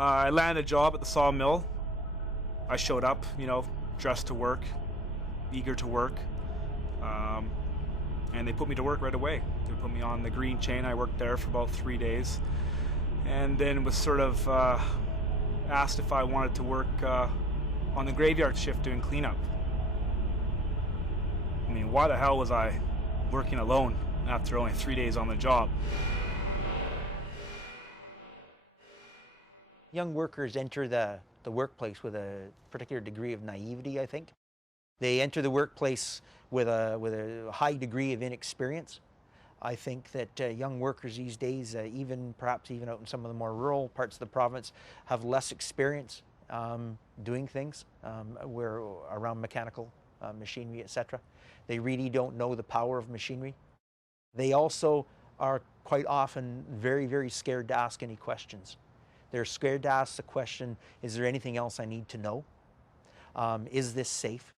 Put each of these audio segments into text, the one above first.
I landed a job at the sawmill. I showed up, dressed to work, eager to work, and they put me to work right away. They put me on the green chain. I worked there for about 3 days, and then was sort of asked if I wanted to work on the graveyard shift doing cleanup. I mean, why the hell was I working alone after only 3 days on the job? Young workers enter the workplace with a particular degree of naivety, I think. They enter the workplace with a high degree of inexperience. I think that young workers these days, perhaps even out in some of the more rural parts of the province, have less experience doing things around mechanical machinery, etc. They really don't know the power of machinery. They also are quite often very, very scared to ask any questions. They're scared to ask the question, is there anything else I need to know? Is this safe?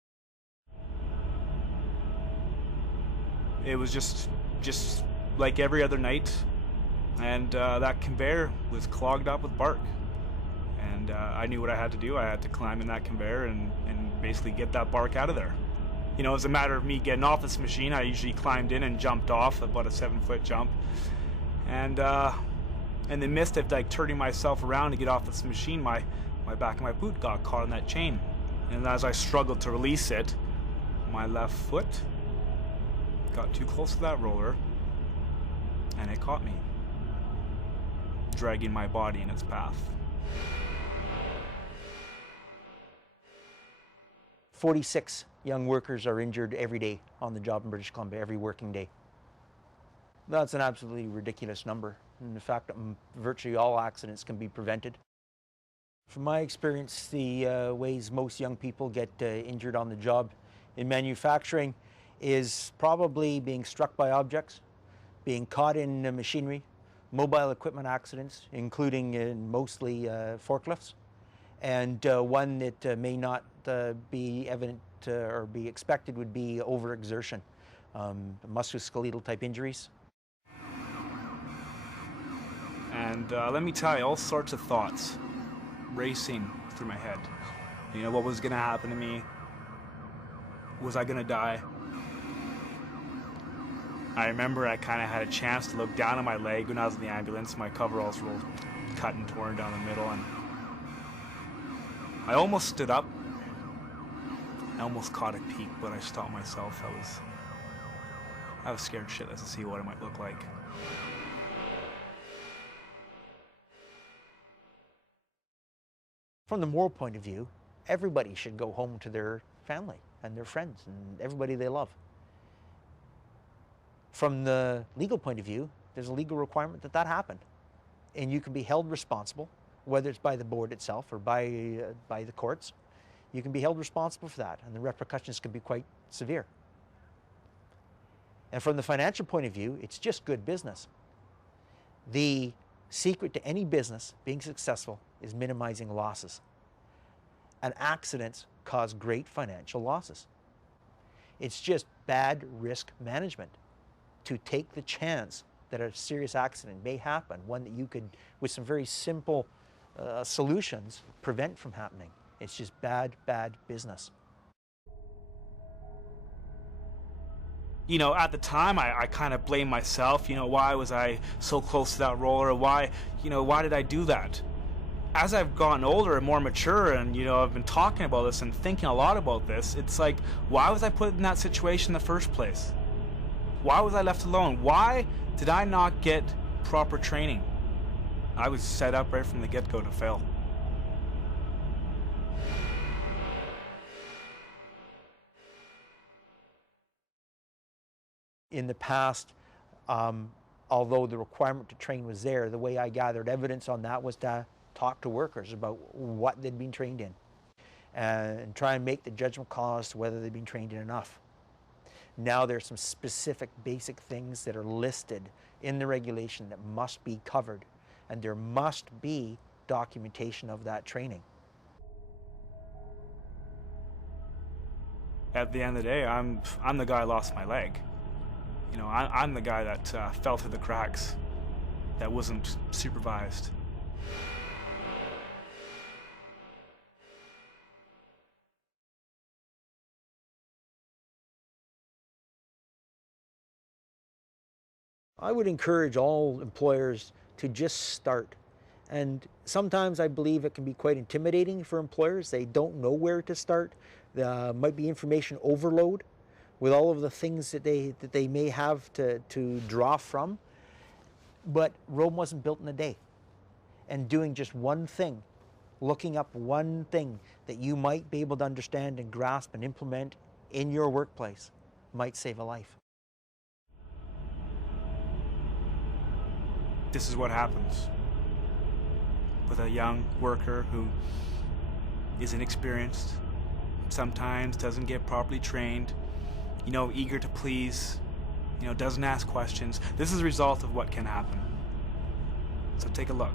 It was just like every other night, and that conveyor was clogged up with bark. And I knew what I had to do. I had to climb in that conveyor and basically get that bark out of there. It was a matter of me getting off this machine. I usually climbed in and jumped off, about a 7-foot jump. And in the midst of turning myself around to get off this machine, my back of my boot got caught in that chain. And as I struggled to release it, my left foot got too close to that roller, and it caught me, dragging my body in its path. 46 young workers are injured every day on the job in British Columbia, every working day. That's an absolutely ridiculous number. In fact, virtually all accidents can be prevented. From my experience, the ways most young people get injured on the job in manufacturing is probably being struck by objects, being caught in machinery, mobile equipment accidents, including mostly forklifts, and one that may not be evident or be expected would be overexertion, musculoskeletal type injuries. And let me tell you, all sorts of thoughts racing through my head. What was going to happen to me? Was I going to die? I remember I kind of had a chance to look down at my leg when I was in the ambulance. My coveralls were cut and torn down the middle, and I almost stood up. I almost caught a peek, but I stopped myself. I was scared shitless to see what it might look like. From the moral point of view, everybody should go home to their family and their friends and everybody they love. From the legal point of view, there's a legal requirement that happen. And you can be held responsible, whether it's by the board itself or by the courts. You can be held responsible for that, and the repercussions can be quite severe. And from the financial point of view, it's just good business. The secret to any business being successful is minimizing losses. And accidents cause great financial losses. It's just bad risk management to take the chance that a serious accident may happen, one that you could, with some very simple solutions, prevent from happening. It's just bad business. At the time, I kind of blamed myself. Why was I so close to that roller? Why did I do that? As I've gotten older and more mature, and I've been talking about this and thinking a lot about this, it's like, why was I put in that situation in the first place? Why was I left alone? Why did I not get proper training? I was set up right from the get-go to fail. In the past, although the requirement to train was there, the way I gathered evidence on that was to talk to workers about what they'd been trained in and try and make the judgment call as to whether they'd been trained in enough. Now there's some specific basic things that are listed in the regulation that must be covered, and there must be documentation of that training. At the end of the day, I'm the guy who lost my leg. I'm the guy that fell through the cracks, that wasn't supervised. I would encourage all employers to just start. And sometimes I believe it can be quite intimidating for employers. They don't know where to start. There might be information overload with all of the things that they may have to draw from. But Rome wasn't built in a day. And doing just one thing, looking up one thing that you might be able to understand and grasp and implement in your workplace might save a life. This is what happens with a young worker who is inexperienced, sometimes doesn't get properly trained, eager to please, doesn't ask questions. This is a result of what can happen. So take a look.